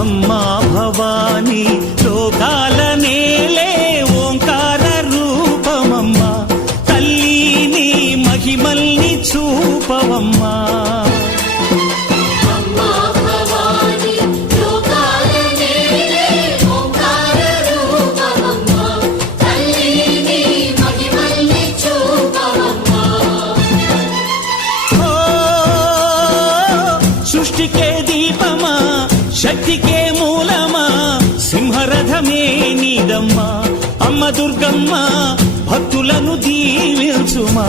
అమ్మా భవానీ లోకాల నేలే ఓంకార రూపమమ్మా తల్లి నీ మహిమల్ని చూపవమ్మా సృష్టికే దీపమా శక్తికే మూలమా సింహరథమే నీదమ్మా అమ్మ దుర్గమ్మ భక్తులను దీవించుమా